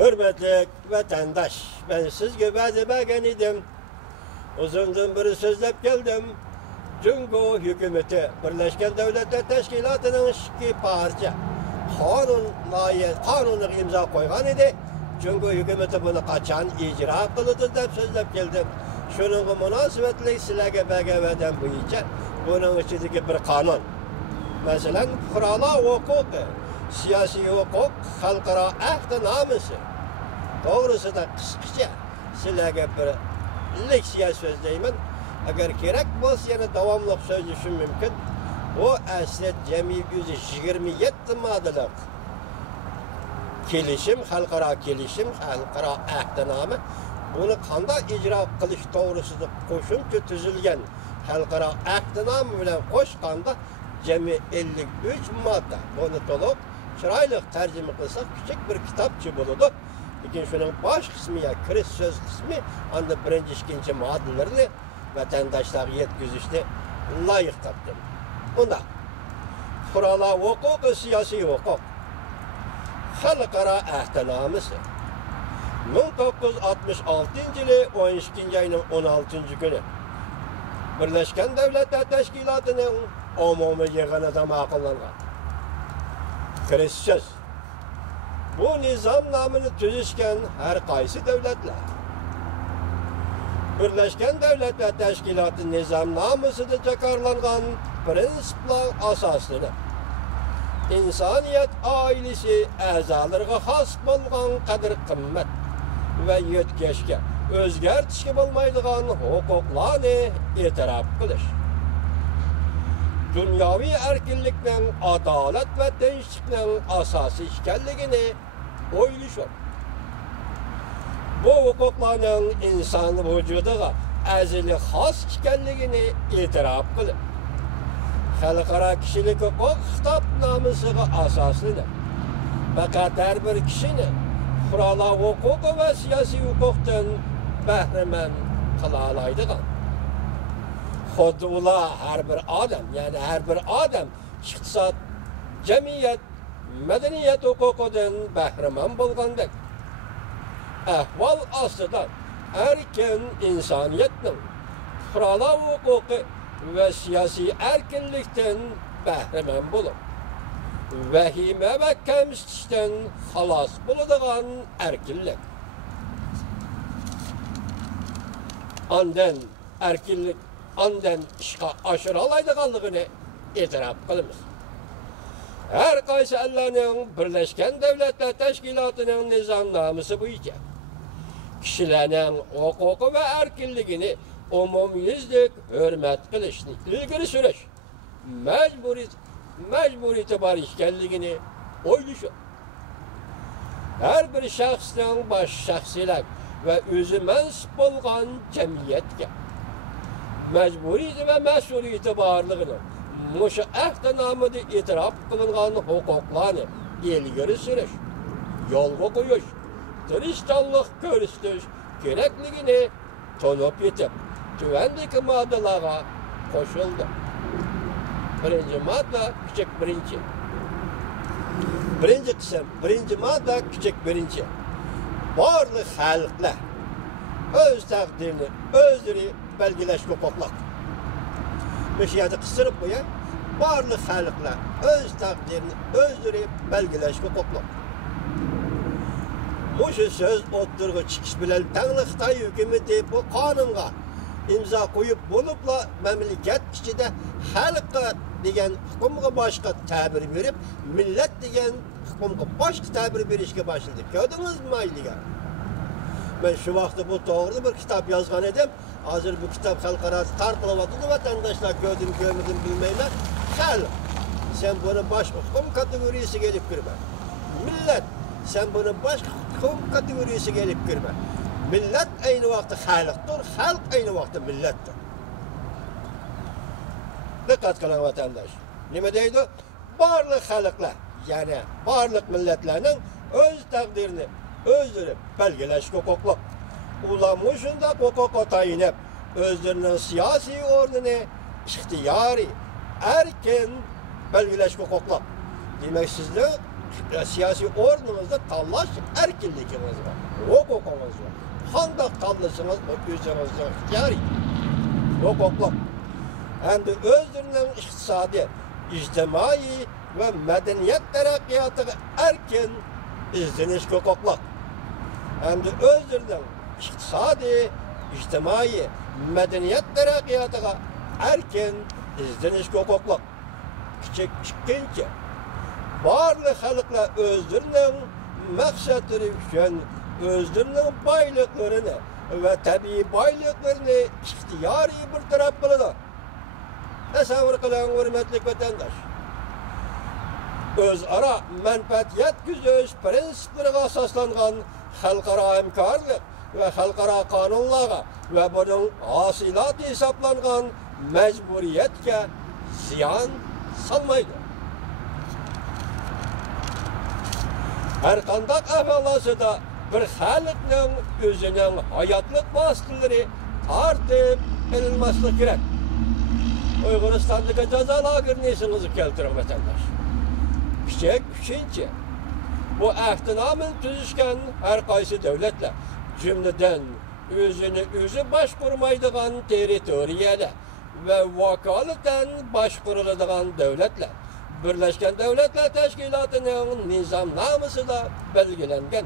Hürmetli vatandaş, ben sizge vazi bergen idim. Uzundan beri sözlep geldim. Cungo hükümeti Birleşken Devletler Teşkilatı'nın iki parça kanunu imza koygan idi. Cungo hükümeti bunu kaçan icra kılıdır dep sözlep geldim. Şunun münasebetli sizlerge bergen veden boyunca bunun içindeki bir kanun. Mesela kurala hukuk, siyasi hukuk, halkara ahd namusu. Doğrusu da kısaca sizlerge bir leksiya sözleymen. Eğer gerek olsa yana devamlı sözleşim mümkün. O aslet cemi 127 maddelik kelişim, halkara kelişim, halkara ahd-ı-name. Bunu kanda icra kılış doğrusu da koşunca tüzülgen halkara ahd-ı-name bilen koşkanda cemi 53 madde. Bunu tolup çıraylık tercüme kılsak küçük bir kitapçı buludu. Lakin şunun baş kısmı ya kiriş söz kısmı anda birinci ikinci maddelerini vatandaşlar yetkizişte layık taptım. Onda kurala hukuk, siyasi hukuk, halkara ahd-ı-namesi 1966 yılı 12. ayının 16. günü Birleşken Devletler Teşkilatı'nın umumi yığınında ma'qullangan. Kiriş söz. Bu nizam namını tüzüşken her kaysi devletler Birleşken Devletler Teşkilatı nizamnamasıda çıkarılan prensipler asasını insaniyet ailesi azalarına has bolgan kadir kımmet ve yetkeşke özgertişke bolmaydigan hukuklarını etiraf kılış. Dünyavi erkinlikten adalet ve tenişlikten asası işgalligini oyluşur. Bu hukukların insan vücuduga azili has işgalligini etiraf kılıp, halkara kişilik hukuk kitapnamesiga asaslıdır. Fakat her bir kişinin kurala hukuku ve siyasi hukuktan bahremen kılalaydıgan. Xuddi ular her bir adam, yani her bir adam iqtisod, cemiyet, medeniyet hukukudan bahreman bo'lgandek. Ahval aslida erkin insoniyatning kurala hukuku ve siyasi erkinlikten bahreman bo'lib, vahime ve kamsitishdan xalos bo'ladigan erkinlik. Ondan ishga oshira oladiganligini e'tirof qilamiz. Her qaysi ellarning Birleşken Devletler Teşkilatı'nın nizamnamesi bo'yicha kishilarning huquqi ve erkinligini umumyuzlik hurmat qilishni ilgari surish majburiyati bor ekanligini o'ylashi. Her bir shaxsning bosh shaxsiylik ve o'zi mansub bo'lgan jamiyatga mecburiyeti ve mesuliyeti borligini mushu ahd-ı-namada e'tirof qilingan huquqlarni ilgari surish, yo'lga qo'yish, tirishchanlik ko'rsatish kerakligini to'lib yetib, tuvandagi moddalarga qo'shildi. Birinchi modda kichik birinchi. Birinchi qism, birinchi modda kichik birinchi. Barliq xalqlar o'z taqdirini o'zlari belgilash huquqlar. Meşiyatı kısırıp koyan, barliq xalqlar o'z taqdirini o'zlari belgilash huquqlar. Muşu söz o'ttirg'i chiqish bilan tangli Xitoy hukumati bu qonunga imzo qo'yib bo'libla mamlakat ichida xalqqa degan hukmga boshqa ta'bir berib, millat degan hukmga boshqa ta'bir berishga boshladi. Ko'rdingizmi mayliga? Ben şu vaqtda bu to'g'ri bir kitap yozgan edim. Hozir bu kitap xalqaro tarqalyapti, vatandaşlar gördüm görmedim bilmayman. Xalq, sen bunu boshqa hukm kategoriyasiga elib kirma. Millat, sen bunu boshqa hukm kategoriyasiga elib kirma. Millat aynı vaqtda xalqdir, xalq aynı vaqtda millatdir. Diqqat qiling vatandaş. Nima deydi? Barliq xalqlar, ya'ni barliq millatlarning o'z taqdirini o'zlari belgilash huquqli. Ular shunday huquqqa tayinib, o'zlarining siyosiy o'rnini ixtiyoriy, erkin belgilash huquqli. Demak, sizlar siyasi ornunuzda tanlaş erkinlikiniz var. Hukukunuz var. Handak tanlısınız özünüzde ihtiyari. Hukukluk. Hem de özlerinin iktisadi, ictimai ve medeniyet terakkiyatı erkin izdeniş hukukluk. Hem de özlerinin iktisadi, ictimai, medeniyet terakkiyatı erkin izdeniş hukukluk. Çıkınca barlı halkla özlerinin maksatları üçün özlerinin baylıklarını ve tabii baylıklarını ihtiyari bir taraf kıldı. Tasavvur kılan hürmetli vatandaş. Özara menfaatiyet güzöz prensiplerine asaslangan halkara hemkarlık ve halkara kanunlara ve bunun hasilatı hesaplangan mecburiyetke ziyan salmaydı. Her kandak ahvalası da bir halkın özünün hayatlık vasıtaları artıp edilmesi gerek. Uyguristan'daki cezalar nesinizi keltirin vatandaş. Küçük üçüncü, bu ahdinamın tüzüşken her kaysi devletle cümleden özünü özü başkurmaydıgan teritoriyada ve vakaleten başkurulduğun devletle Birleşken Devletler Teşkilatı'nın nizamnaması da belgelengen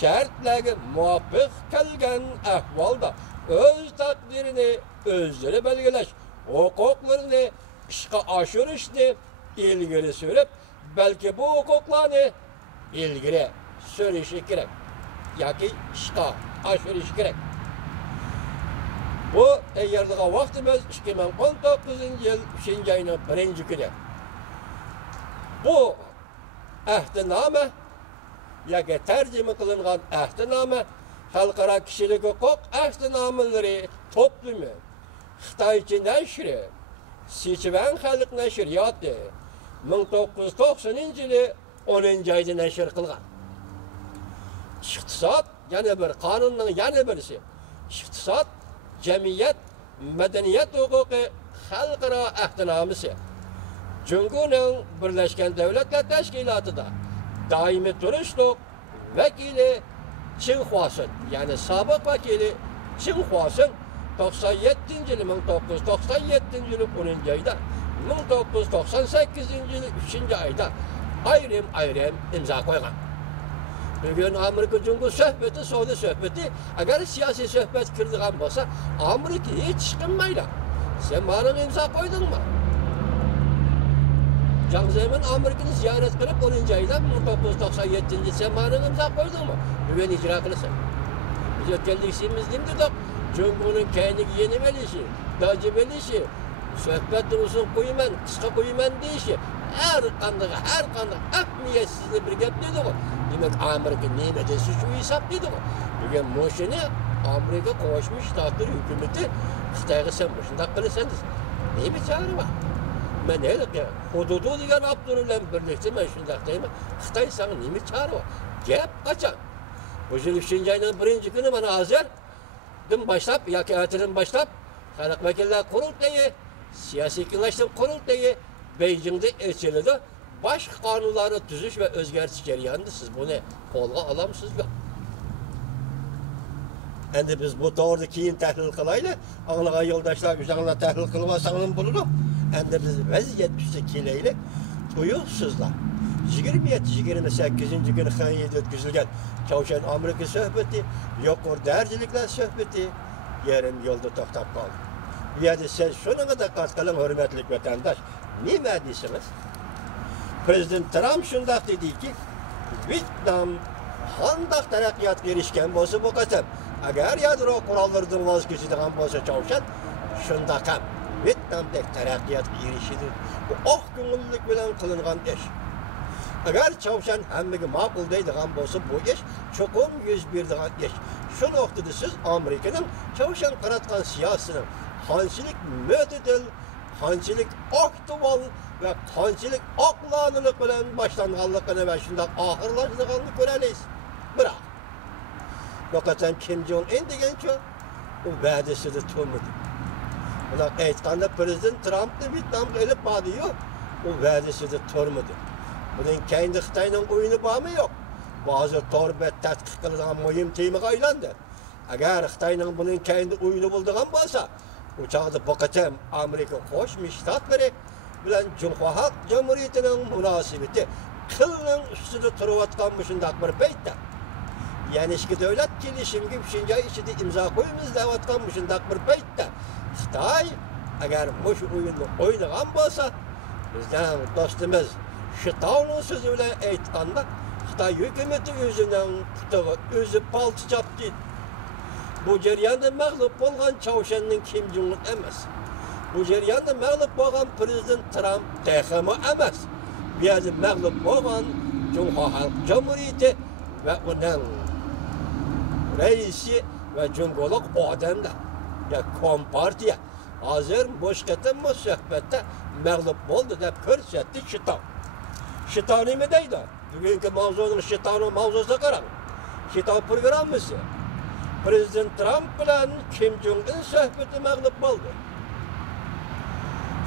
şartlarga muvaffaq kelgen ahvalda öz takdirini özleri belgeleş, hukuklarını işga aşırışını ilgili sürüp, belki bu hukuklarını ilgili sürüşü gerek. Yaki işga aşırış gerek. Bu eğerdiği vaktimiz 2019 yıl 3. ayının 1. günü. Bu ahdiname, yaki tercüme kılıngan ahdiname, halkara kişilik hukuk ahdinameleri toplumu, Xitayçı neşri, Siçivan Halk Neşriyatı 1990 yılı 10. ayda neşr kılgan. İktisat, yani bir kanunun yani birisi. İktisat, cemiyet, medeniyet hukuku halkara ahdinamesi. Cumhuriyet'in Birleşken Devletler Teşkilatı'da daimi turuşluk vekili Çin Huasın, yani sabık vekili Çin Huasın 97. yılı 1997 yılı 10. ayda 1998 yılı 3. ayda ayrım imza koygan. Bugün Amerika Cumhur söhbeti, Suudi söhbeti, eğer siyasi söhbet kirdiğen olsa Amerika hiç çıkınmayla. Sen bana imza koydun mu? Jiang Zemin Amerika'nı ziyaret kılıp 10. ayda 1997 yılı sen bana imza koydun mu? Bugün icra kılırsan. Biz ötkelliksimiz değil dedik. Cumhurun kendi yeni belişi, dacı belişi, söhbet uzun koyumen, kısa koyumen deyişi, her kandığı ahmiyetsizliği bir gep dedi o. Demek Amerika nimeti suçu hesap dedi o. Bugün moşini Amerika koşmuş Ştatlar hükümeti Xitayga sen boşunda kılırsanız. Ne bir çağrı var? Ben öyle ki hududu diyen Abdurrahman birlikte ben şundak değil mi? Xitay sana ne bir çağrı var? Gep kaçan. Bu yıl 3. ayının 1. günü bana hazır. Dün başlap, yaki erteden başlap, Halk Vekiller Kurultayı, Siyasi Kınlaştırma Kurultayı, Beijing'de elçiledi. Baş kanunları tüzüş ve özgürlük cereyanında siz bunu kolga alamsınız yok. Endi biz bu doğruda keyin tahlil kılayla, ağlayan yoldaşlar üzerine tahlil kılmasanın bulurum. Endi biz vaziyet üstü kileyle uyuksuzlar. 27-28. günü Xanye'de ötküzülgen Çavuşan Amerika söhbeti, yukarı dercilikler söhbeti yarım yolda toktap kaldı. Yani sen şuna kadar katkılın hürmetlik vatandaş, ne verdiniz? Prezident Trump şundak dedi ki, Vietnam handak terakkiyat gelişken bolsa bu kasem. Eğer yadro kurallardan vazgeçidiğen bolsa Çavuşan, şundak hem Vietnam'daki terakkiyat girişidir. Bu günlük bilen kılıngan iş. Eğer Çavuşan hemmigi makul deydiğen bolsa bu iş çokum 101 iş. Şu noktada siz Amerika'nın Çavuşan qaratgan siyasının qanchalik mo'tadil, qanchalik aktual ve qanchalik oqlaniliq bilan boshlanganligini va shunday oxirlashganligini ko'ramiz. Biroq Lokatan Kim Jong-un degancha u va'dasida turmadi. Ular aytganda Prezident Trumpni Vyetnamga olib bordi-yu, u va'dasida turmadi. Bunun kendi Xitayning oyunu var mı yok? Bazı torba tadqiq qiladigan muhim temaga aylandı. Agar Xitayning bunun kendi oyunu bo'ldigan bo'lsa, u chaqda faqat Amerika Qo'shma Shtatlari bilan Jumhur Xalq Jamhuriyatining munosabati qilning ustida turayotgan shundaq bir paytda, ya'ni ikki davlat kelishimga 3-oy ichida imzo qo'yamiz deyotgan shundaq bir paytda Xitoy agar shu o'yinni o'ynagan bo'lsa, bizdan do'stimiz Xitoyning so'zi bilan aytganda Xitoy hukumati o'zining putiga o'zi palti chopdi. Bu jarayonda mag'lub bo'lgan Chavshanning Kim Jong Un emas. Bu jarayonda mag'lub bo'lgan prezident Trump texmi emas. Bu yerda mag'lub bo'lgan Jumhur Xalq Jamhuriyati va uning raisi va jumhurlik odamlar. Ya Kompartiya hozir boshqatam suhbatda mag'lub bo'ldi deb ko'rsatdi Xitoy. Xitoy nima deydi? Bugungi mavzuning Xitoyning mavzusiga qarang. Xitoy programmasi Prezident Trump bilan Kim Jong Un suhbati mag'lub bo'ldi.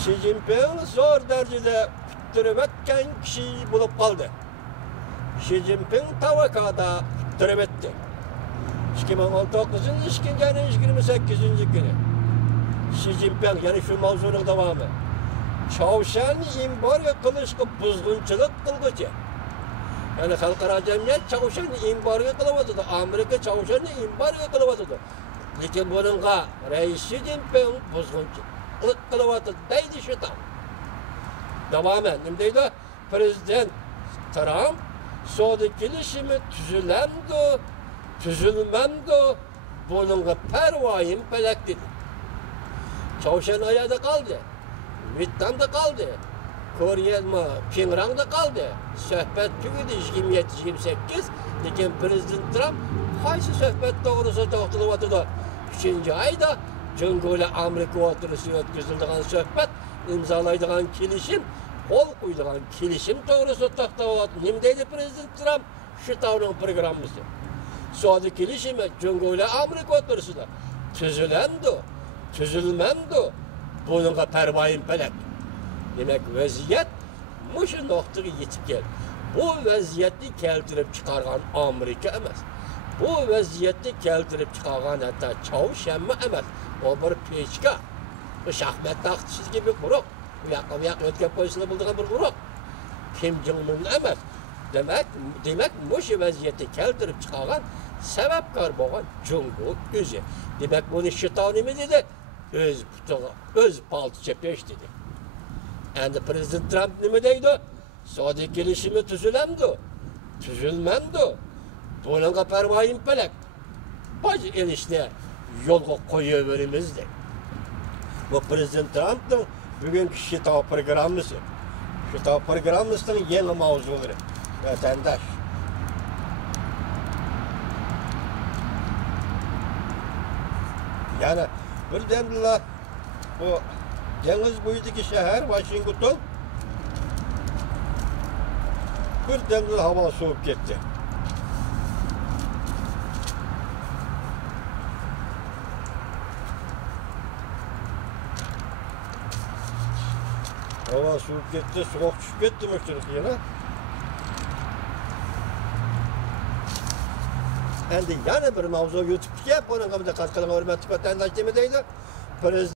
Xi Jinping zo'r darajada kuttirib o'tgan kishi bo'lib qoldi. Xi Jinping tavakada kuttirib o'tdi. 2019-yilning 2-28-kuni Xi Jinping, ya'ni shu mavzuning davomi, Chavshanni embargo qilishga buzg'unchilik qilguchi. Yani xalqaro jamiyat Chavshanni embargo qilyapti, Amerika Chavshanni embargo qilyapti. Lekin buningga rais Xi Jinping buzg'unchilik qilyapti deydi Xitoy. Davoman nima deydi? Prezident Trump savdo kelishimi tuzilmamdi, buningga parvoyim palak dedi. Chavshan ayada qoldi, Vyetnamda qoldi, Koreya Pingrangda qoldi. Suhbat tugadi 27-28, lekin prezident Trump qaysi suhbat to'g'risida to'xtalyapti? 3-oyda Jumhuriyat Amerika o'rtasida o'tkazilgan suhbat, imzolaydigan kelishim, qo'l qo'yilgan kelishim to'g'risida to'xtalyapti. Nima deydi prezident Trump? Xitoyning programmasi. Savdo kelishimi Jumhuriyat Amerika o'rtasida tuzilmamdi, buningga parvoyim palak. Demek vaziyat mushu nuqtaga yetib keldi. Bu vaziyatni keltirib chiqargan Amerika emas. Bu vaziyatni keltirib chiqargan hatta Chavshanmi emas. O bir pechka. Bu shaxmat taxtisi gibi quruq. Bu yoqqa o'tkazib qo'yishlar bo'lgan bir quruq. Kim Jong Un emas. Demek mushu vaziyatni keltirib chiqargan sababkor bo'lgan Jumhur o'zi. Demek buni Xitoy nima dedi? O'z palticha pesh dedi. Endi prezident Trump nima deydi? Savdo kelishimi tuzilmamdi. Buningga parvoyim palak. Boj elishni yo'lga qo'yaveramiz dedi. Bu prezident Trumpning bugungi Xitoy programmasi. Xitoy programmasining yangi mavzulari. Vatandosh. Yani birdamla bu dengiz bo'yidagi shahar Washington birdan havo so'vib ketdi. Havo so'vib ketdi, sovuq tushib ketdi yana. Endi yana bir mavzu YouTube'ga bunga diqqat qiling, hurmatli vatandoshlar, nima deydi?